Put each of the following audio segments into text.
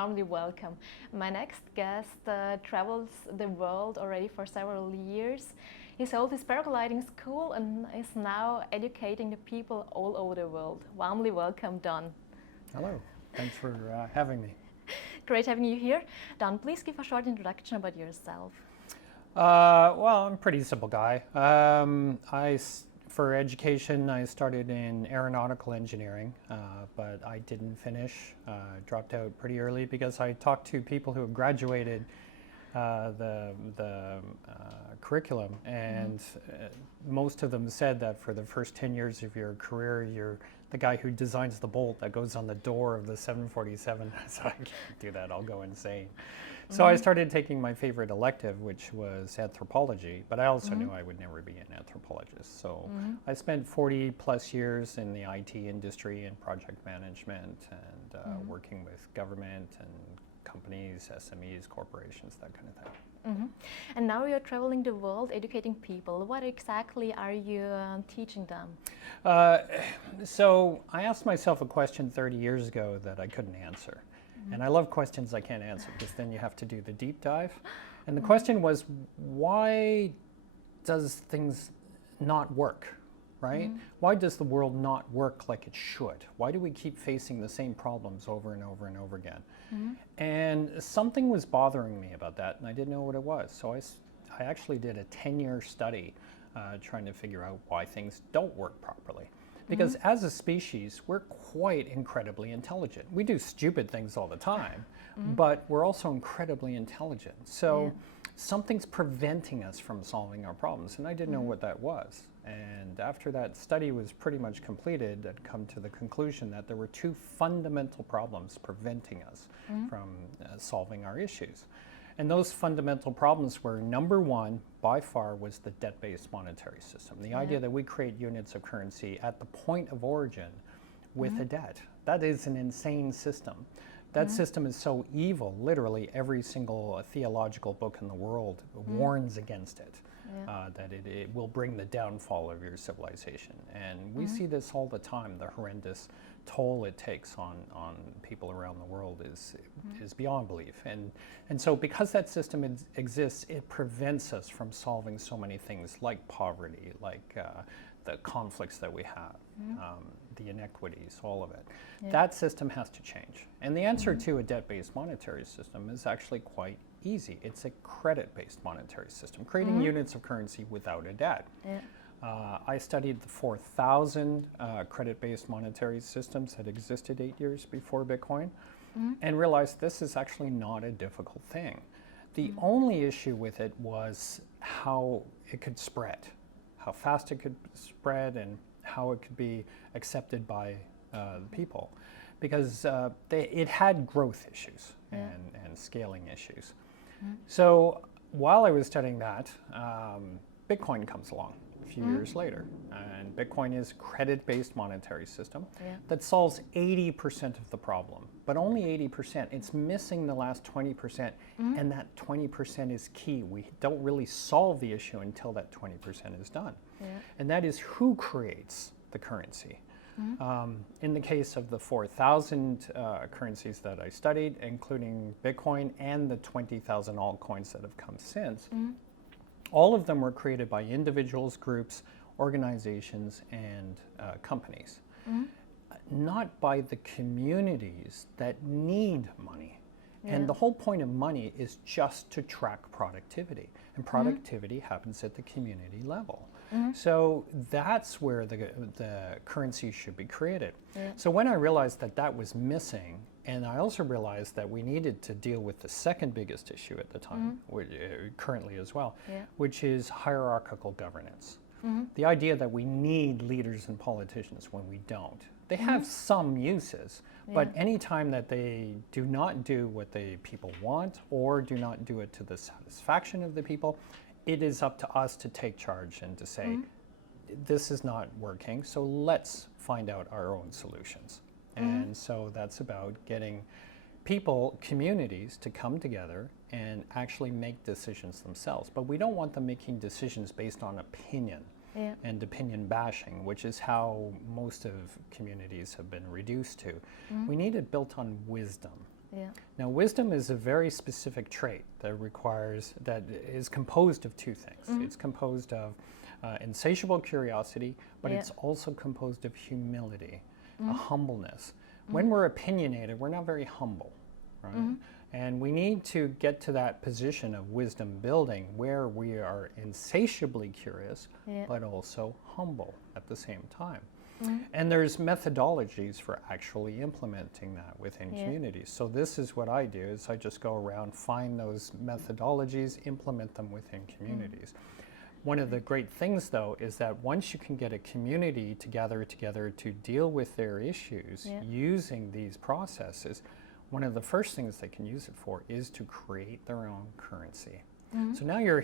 warmly welcome. My next guest travels the world already for several years. He sold his paragliding school and is now educating the people all over the world. Warmly welcome, Don. Hello, thanks for having me. Great having you here. Don, please give a short introduction about yourself. Well, I'm a pretty simple guy. For education, I started in aeronautical engineering, but I didn't finish. Dropped out pretty early because I talked to people who have graduated the curriculum, and most of them said that for the first 10 years of your career, you're the guy who designs the bolt that goes on the door of the 747. So I can't do that, I'll go insane. So I started taking my favorite elective, which was anthropology, but I also knew I would never be an anthropologist. So I spent 40 plus years in the IT industry and project management and working with government and companies, SMEs, corporations, that kind of thing. And now you're traveling the world educating people. What exactly are you teaching them? So I asked myself a question 30 years ago that I couldn't answer. And I love questions I can't answer because then you have to do the deep dive. And the question was, why does things not work, right? Why does the world not work like it should? Why do we keep facing the same problems over and over and over again? And something was bothering me about that, and I didn't know what it was. So I actually did a 10-year study trying to figure out why things don't work properly. Because as a species, we're quite incredibly intelligent. We do stupid things all the time, but we're also incredibly intelligent. So something's preventing us from solving our problems, and I didn't know what that was. And after that study was pretty much completed, I'd come to the conclusion that there were two fundamental problems preventing us from solving our issues. And those fundamental problems were, number one, by far, was the debt-based monetary system. The idea that we create units of currency at the point of origin with a debt. That is an insane system. That system is so evil, literally every single theological book in the world warns against it. That it will bring the downfall of your civilization. And we see this all the time. The horrendous toll it takes on people around the world is beyond belief. And so because that system exists, it prevents us from solving so many things like poverty, like the conflicts that we have, the inequities, all of it. That system has to change. And the answer to a debt-based monetary system is actually quite easy. It's a credit-based monetary system, creating units of currency without a debt. I studied the 4,000 credit-based monetary systems that existed 8 years before Bitcoin and realized this is actually not a difficult thing. The only issue with it was how it could spread, how fast it could spread, and how it could be accepted by people, because it had growth issues and scaling issues. So while I was studying that, Bitcoin comes along a few years later, and Bitcoin is a credit-based monetary system that solves 80% of the problem, but only 80%. It's missing the last 20%, and that 20% is key. We don't really solve the issue until that 20% is done. And that is who creates the currency. In the case of the 4,000 currencies that I studied, including Bitcoin and the 20,000 altcoins that have come since, all of them were created by individuals, groups, organizations, and companies, not by the communities that need money. And the whole point of money is just to track productivity, and productivity happens at the community level. So that's where the currency should be created. So when I realized that that was missing, and I also realized that we needed to deal with the second biggest issue at the time, which, currently as well, which is hierarchical governance. The idea that we need leaders and politicians when we don't. They have some uses, but anytime that they do not do what the people want or do not do it to the satisfaction of the people, it is up to us to take charge and to say, this is not working, so let's find out our own solutions. And so that's about getting people, communities, to come together and actually make decisions themselves. But we don't want them making decisions based on opinion. And opinion bashing, which is how most of communities have been reduced to. We need it built on wisdom. Yeah. Now, wisdom is a very specific trait that is composed of two things. It's composed of insatiable curiosity, but it's also composed of humility, a humbleness. When we're opinionated, we're not very humble, right? And we need to get to that position of wisdom building where we are insatiably curious, but also humble at the same time. And there's methodologies for actually implementing that within communities. So this is what I do, is I just go around, find those methodologies, implement them within communities. One of the great things, though, is that once you can get a community to gather together to deal with their issues using these processes, one of the first things they can use it for is to create their own currency. So now you're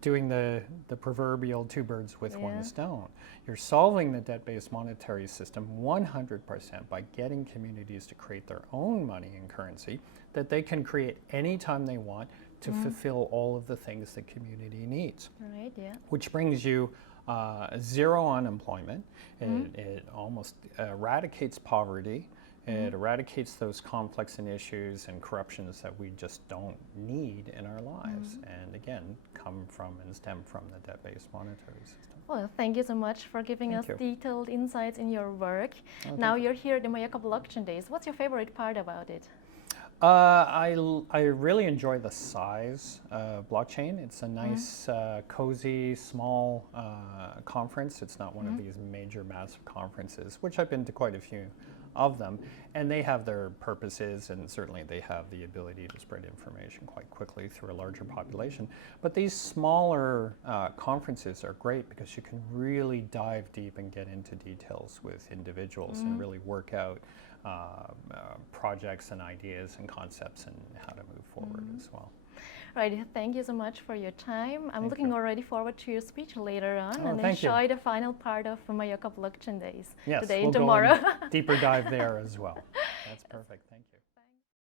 doing the proverbial two birds with one stone. You're solving the debt-based monetary system 100% by getting communities to create their own money and currency that they can create anytime they want to fulfill all of the things the community needs. Right, yeah. Which brings you zero unemployment. It almost eradicates poverty. It eradicates those conflicts and issues and corruptions that we just don't need in our lives, and again, come from and stem from the debt-based monetary system. Well, thank you so much for giving us detailed insights in your work. Oh, now you're here at the Mallorca Blockchain Days. What's your favorite part about it? I really enjoy the size of blockchain. It's a nice, cozy, small conference. It's not one of these major, massive conferences, which I've been to quite a few of them, and they have their purposes, and certainly they have the ability to spread information quite quickly through a larger population. But these smaller conferences are great because you can really dive deep and get into details with individuals and really work out projects and ideas and concepts and how to move forward as well. Right, thank you so much for your time. I'm looking already forward to your speech later on, and thank you. enjoy the final part of Mallorca Blockchain Days Yes, today we'll and tomorrow. Go in deeper dive there as well. That's perfect, thank you.